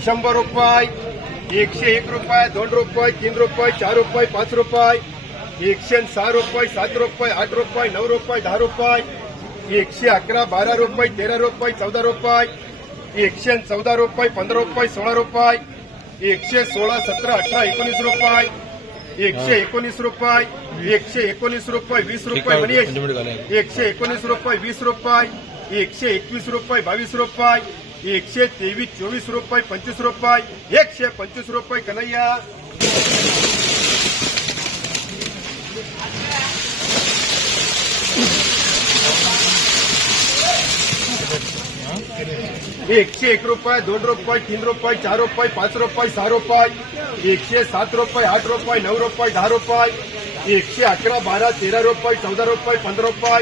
100 रुपये, 101 रुपये, 2 रुपये, 3 रुपये, 4 रुपये, 5 रुपये, 106 रुपये, 7 रुपये, 8 रुपये, 9 रुपये, 10 रुपये, 111, 12 रुपये, 13 रुपये, 14 रुपये, 114 रुपये, 15 रुपये, 16 रुपये, 116, 17, 18, 19 रुपये, 119 रुपये, 119 रुपये, 20 रुपये, 119 रुपये, 20 रुपये, 121 रुपये, 22 रुपये, 123, 24 रुपये, 25 रुपये, 125 रुपये कन्हैया. 101 रुपये, 2 रुपये, 3 रुपये, 4 रुपये, 5 रुपये, 6 रुपये, 107 रुपये, 8 रुपये, 9 रुपये, 10 रुपये, 111, 12, 13 रुपये, 14 रुपये, 15 रुपये,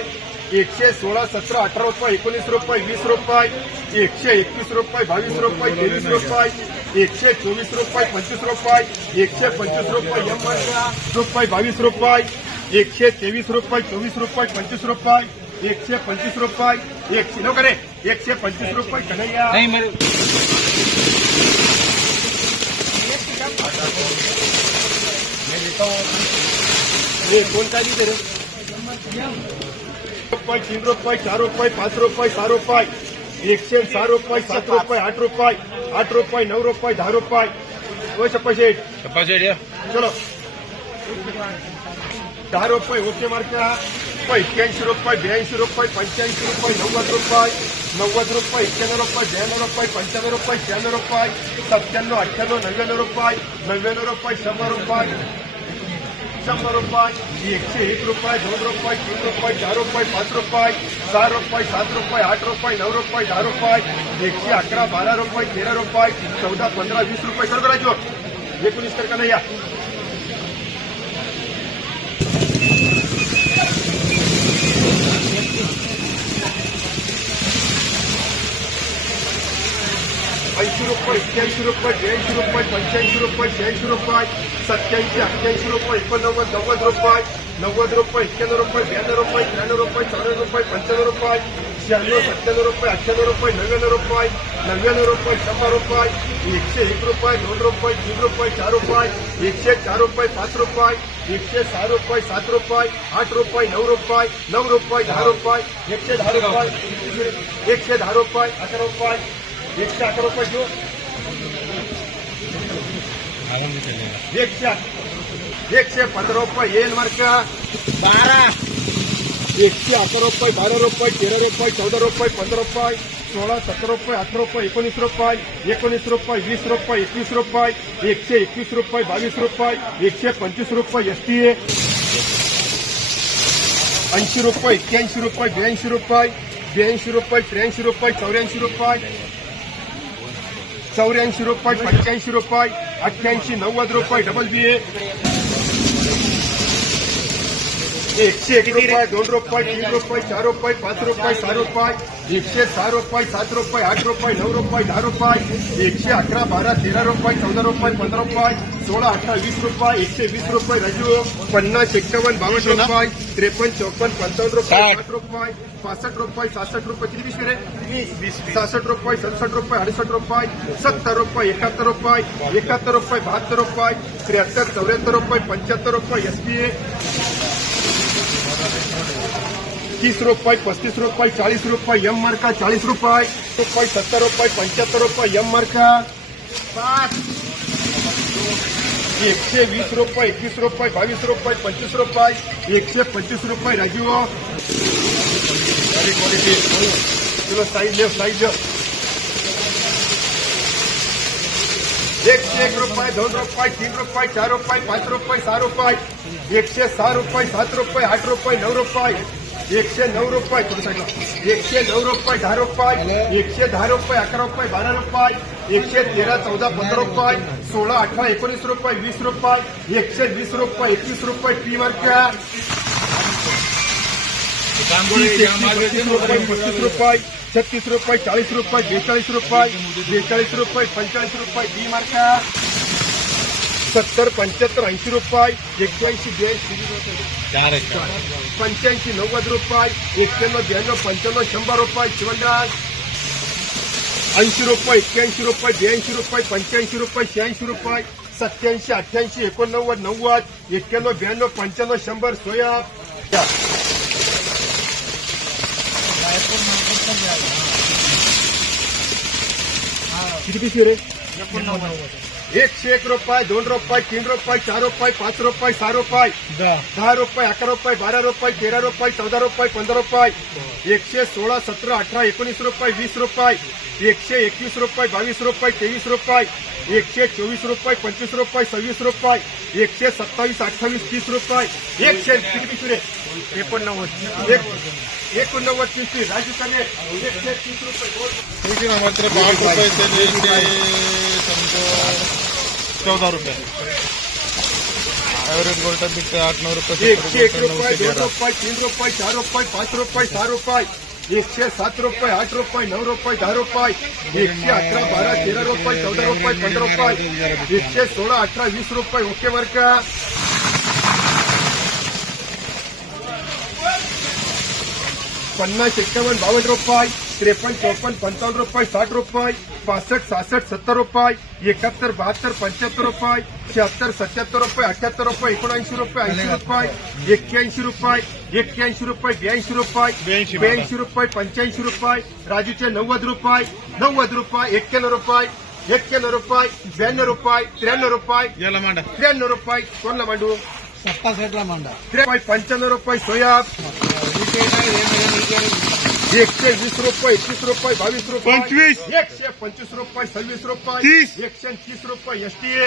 116, 17, 18 रुपये, 19 रुपये, 20 रुपये, 121 रुपये, 22 रुपये, 23 रुपये, 124 रुपये, 25 रुपये, 125 रुपये, 22 रुपये, 123 रुपये, 24 रुपये, 25 रुपये, 125 रुपये, 125 रुपये कन्हैया. कोण काय दिले रे? 3 रुपये, 4 रुपये, 5 रुपये, 6 रुपये, 106 रुपये, 7 रुपये, 8 रुपये, 8 रुपये, 9 रुपये, 10 रुपये. पैसे चलो 10 रुपये ओके मार्का. 81 रुपये, 82 रुपये, 85 रुपये, 90 रुपये, 90 रुपये, 91 रुपये, 92 रुपये, 95 रुपये, 96 रुपये, 97, 98, 99 रुपये, 99 रुपये, 100 रुपये, 100 रुपये, 101 रुपये, 2 रुपये, 3 रुपये, 4 रुपये, 5 रुपये, 6 रुपये, 7 रुपये, 8 रुपये, 9 रुपये, 10 रुपये, 111, 12 रुपये, 13 रुपये, 14, 15, 20 रुपये कर करायचो. 19 कर का नाही या. 80 रुपये, 81 रुपये, 82 रुपये, 85 रुपये, 86 रुपये, 87, 88 रुपये, 89, 90 रुपये, 90 रुपये, 91 रुपये, 92 रुपये, 93 रुपये, 94 रुपये, 95 रुपये, 96, 97 रुपये, 98 रुपये, 99 रुपये, 99 रुपये, 100 रुपये, 101 रुपये, 2 रुपये, 3 रुपये, 4 रुपये, 104 रुपये, 5 रुपये, 106 रुपये, 7 रुपये, 8 रुपये, 9 रुपये, 9 रुपये, 10 रुपये, 110 रुपये, 110 रुपये, 11 रुपये, 111 रुपये जो 115 रुपये येईल मार्का. 12, 111 रुपये, 12 रुपये, 13 रुपये, 14 रुपये, 15 रुपये, 16, 17 रुपये, 18 रुपये, 19 रुपये, 19 रुपये, 20 रुपये, 21 रुपये, 121 रुपये, 22 रुपये, 125 रुपये एसटीए, 80 रुपये, 81 रुपये, 82 रुपये, 82 रुपये, 83 रुपये, 84 रुपये, 84 रुपये, 85 रुपये, 88, 90 रुपये डबल बीए, 101 रुपये, 2 रुपये, 3 रुपये, 4 रुपये, 5 रुपये, 6 रुपये, 106 रुपये, 7 रुपये, 8 रुपये, 9 रुपये, 10 रुपये, 111, 12, 13 रुपये, 14 रुपये, 15 रुपये, 16, 18, 20 रुपये, 120 रुपये राजू, 50, 51, 52 रुपये, 53, 54, 55 रुपये, 60 रुपये, 65 रुपये, 66 रुपये, किती विषय रे? 66 रुपये, 67 रुपये, 68 रुपये, 70 रुपये, 71 रुपये, 71 रुपये, 72 रुपये, 73, 74 रुपये, 75 रुपये एसपीए, 30 रुपये, 35 रुपये, 40 रुपये एम मार्का, 40 रुपये, 70 रुपये, 75 रुपये एम मार्का, 120 रुपये, 21 रुपये, 22 रुपये, 25 रुपये, 125 रुपये राजू. चलो साइड लो, साइड लो. 101 रुपये, 2 रुपये, 3 रुपये, 4 रुपये, 5 रुपये, 6 रुपये, 106 रुपये, 7 रुपये, 8 रुपये, 9 रुपये, 109 रुपये, 109 रुपये, 10 रुपये, 110 रुपये, 11 रुपये, 12 रुपये, 113, 14, 15 रुपये, 16, 18, 19 रुपये, 20 रुपये, 120 रुपये, 21 रुपये टी मार्का, 35 रुपये, 36 रुपये, 40 रुपये, 42 रुपये, 42 रुपये, 45 रुपये डी मार्का, 70 75 80 रुपये 81 82 85 90 रुपये 91 92 95 100 रुपये शिवदास 80 रुपये 81 रुपये 82 रुपये 85 रुपये 86 रुपये 87 88 89 90 91 92 95 100 सोया किती पिशवी रे 101 रुपये 2 रुपये 3 रुपये 4 रुपये 5 रुपये 6 रुपये 10 रुपये 11 रुपये 12 रुपये 13 रुपये 14 रुपये 15 रुपये 116 17 18 19 रुपये 20 रुपये 121 रुपये 22 रुपये 23 रुपये 124 रुपये 25 रुपये 26 रुपये 127 28 30 रुपये 100 किती पिशवी रे 89 पिशवी राजू काने 130 रुपये मात्र 8 रुपये से लेके समझो 14 रुपये एवरेज गोल्ड बिकते 8-9 रुपये 101 रुपये 2 रुपये 3 रुपये 4 रुपये 5 रुपये 6 रुपये 107 रुपये 8 रुपये 9 रुपये 10 रुपये 111 12 13 रुपये 14 रुपये 15 रुपये 116 18 20 रुपये ओके वर का 50 51 52 रुपये 53 54 55 रुपये 60 रुपये 65 66 70 रुपये 71 72 75 रुपये 76 77 रुपये 78 रुपये 79 रुपये 80 रुपये 81 रुपये 81 रुपये 82 रुपये 82 रुपये 85 रुपये राजूचे 90 रुपये 91 रुपये 91 रुपये 91 रुपये 92 रुपये 93 रुपये याला मांडा 93 रुपये कोणला मांडू सत्ता सेटला मांडा 95 रुपये सोया 120 रुपये 21 रुपये 22 रुपये 25 125 रुपये 26 रुपये 30 130 रुपये एसटीए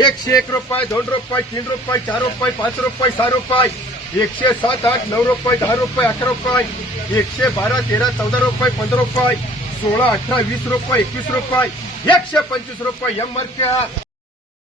101 रुपये 2 रुपये 3 रुपये 4 रुपये 5 रुपये 6 रुपये 107 8 9 रुपये 10 रुपये 11 रुपये 112 13 14 रुपये 15 रुपये 16 18 20 रुपये 21 रुपये 125 रुपये एम मार्क्या